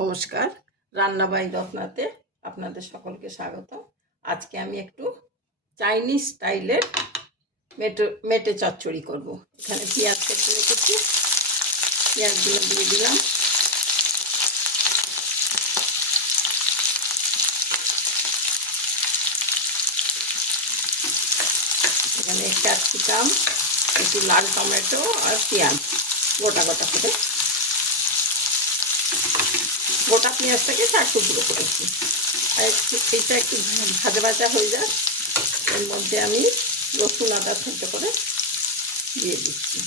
নমস্কার, রান্না বাই রত্নাতে আপনাদের সকলকে স্বাগত। আজকে আমি একটু চাইনিজ স্টাইলের মেটে চচ্চড়ি করব। এখানে পেঁয়াজ কেটে রেখেছি, পেঁয়াজগুলো দিয়ে দিলাম। এখানে ক্যাপসিকাম, একটু লাল টমেটো আর পেঁয়াজ গোটা গোটা করে, গোটা পেঁয়াজটাকে চার টুকরো করেছি। আর এটা একটু ভাজা ভাজা হয়ে যায়, এর মধ্যে আমি রসুন আদা ছোট করে দিয়ে দিচ্ছি।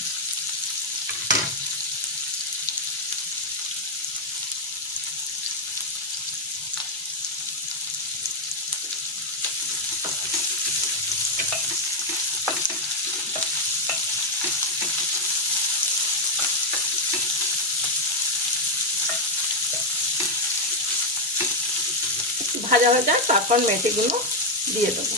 ভাজা হয়ে যায়, তারপর মেথিগুলো দিয়ে দেবো।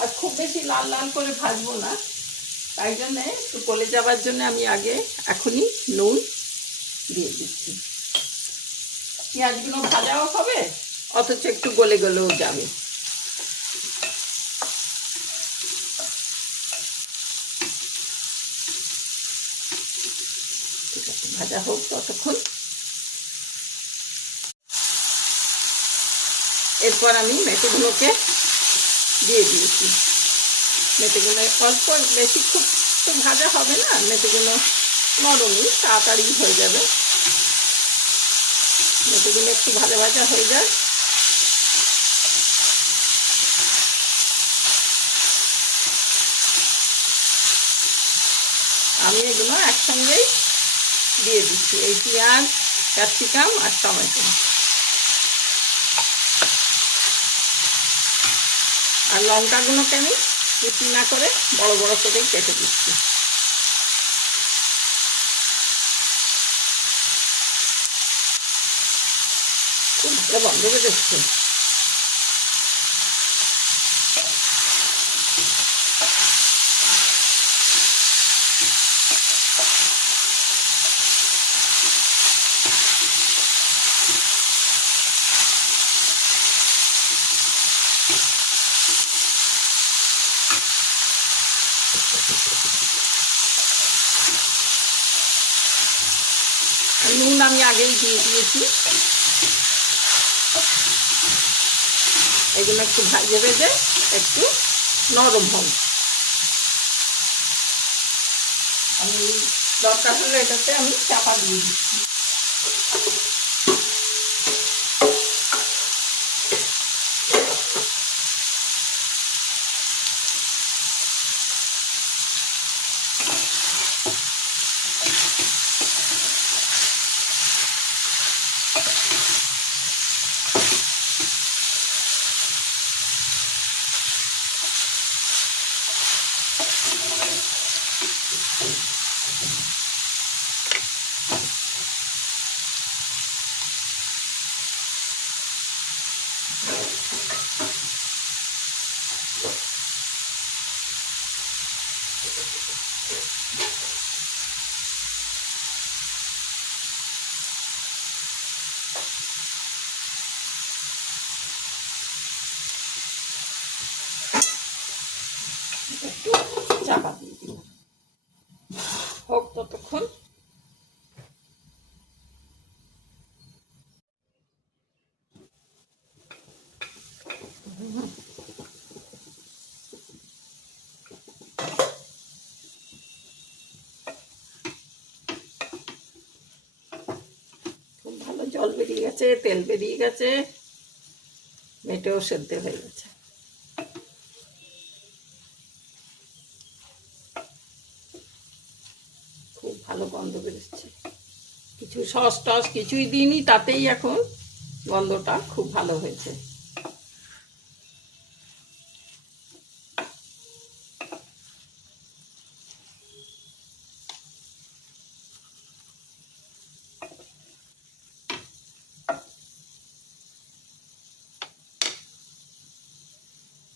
আর খুব বেশি লাল লাল করে ভাজবো না, তাই জন্যে একটু গলে যাওয়ার জন্য আমি আগে এখনই নুন দিয়ে দিচ্ছি। পেঁয়াজগুলো ভাজাও হবে, অথচ একটু গলে গলেও যাবে। ঠিক আছে, ভাজা হোক ততক্ষণ। এরপর আমি মেথিগুলোকে দিয়ে দিয়েছি। মেথিগুলো অল্প, বেশি খুব তো ভাজা হবে না, মেথিগুলো নরমই, তাড়াতাড়ি হয়ে যাবে। মেথিগুলো একটু ভাজা ভাজা হয়ে যায়। আমি এগুলো একসঙ্গেই দিয়ে দিচ্ছি, এই পেঁয়াজ, ক্যাপসিকাম আর টমেটো। আর লঙ্কাগুলোকে আমি কুচি না করে বড় বড় করেই কেটে দিচ্ছি। খুব ভালো গন্ধ বেরোচ্ছে। নুন আমি আগেই দিয়ে দিয়েছি। এগুলো একটু ভাজে ভেজে একটু নরম হবে। আমি দরকার হলে এটাতে আমি চাপা দিয়ে দিচ্ছি। একটু চাপা দিয়ে দিলাম, হোক ততক্ষণ। খুব ভালো জল বেরিয়ে গেছে, তেল বেরিয়ে গেছে, মেটেও সেদ্ধ হয়ে গেছে। খুব ভালো গন্ধ বেরোচ্ছে। কিছু সস টস কিছুই দিইনি, তাতেই এখন গন্ধটা খুব ভালো হয়েছে।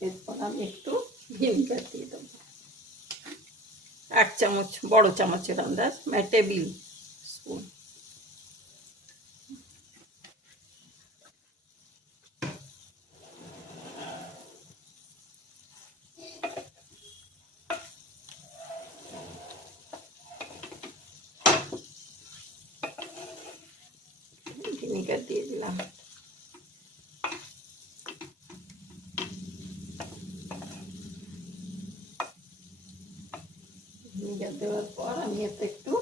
এরপর আমি একটু ভিনেগার দিয়ে দেবো। 1 চামচ, বড় চামচের আন্দাজ, মানে টেবিল স্পুন। ভিনিগার দিয়ে দিলাম। ভিনিগার দেওয়ার পর আমি এতে একটু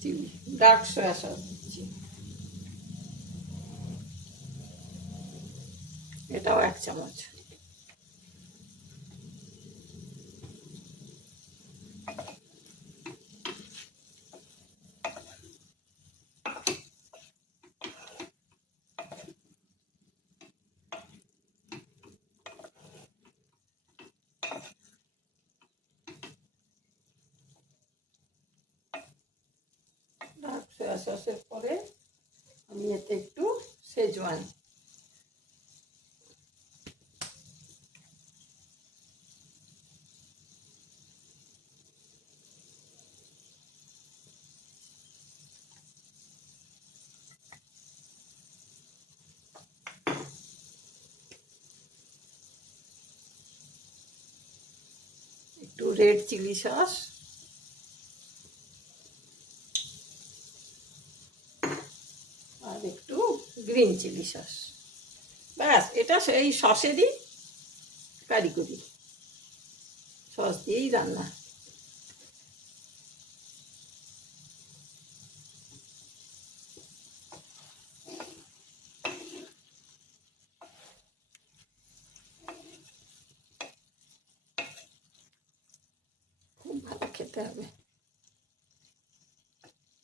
চিলি ডার্ক সয়া সস দিচ্ছি, এটাও 1 চামচ। ডার্ক সয়া সসের পরে আমি এতে একটু শেজওয়ান, একটু রেড চিলি সস, আর একটু গ্রিন চিলি সস। ব্যাস, এটা সেই সসেরই কারিগরি, সস দিয়েই রান্না। খুব ভালো খেতে হবে,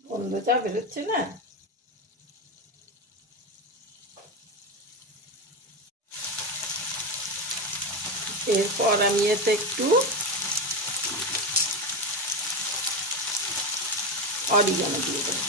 গন্ধ যা বেরোচ্ছে না। এরপর আমি এতে একটু অরিগানো দিয়ে দেবো।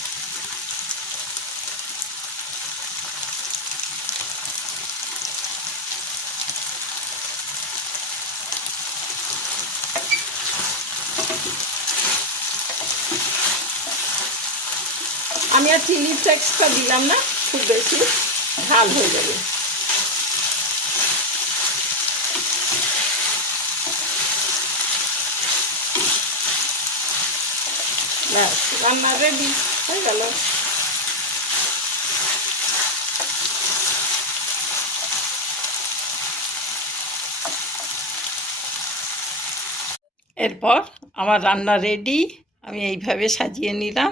আমি আর চিলি ফ্লেক্সটা দিলাম না, খুব বেশি ঝাল হয়ে যাবে। ব্যাস, রান্না রেডি হয়ে গেল। এরপর আমার রান্না রেডি, আমি এইভাবে সাজিয়ে নিলাম।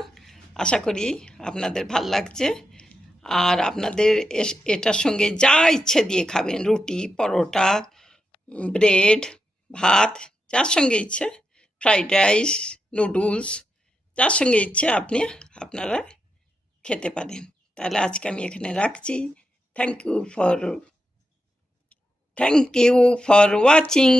আশা করি আপনাদের ভাল লাগছে। আর আপনাদের এটার সঙ্গে যা ইচ্ছে দিয়ে খাবেন, রুটি, পরোটা, ব্রেড, ভাত, যার সঙ্গে ইচ্ছে, ফ্রাইড রাইস, নুডলস, যার সঙ্গে ইচ্ছে আপনারা খেতে পারেন। তাহলে আজকে আমি এখানে রাখছি। Thank you for watching.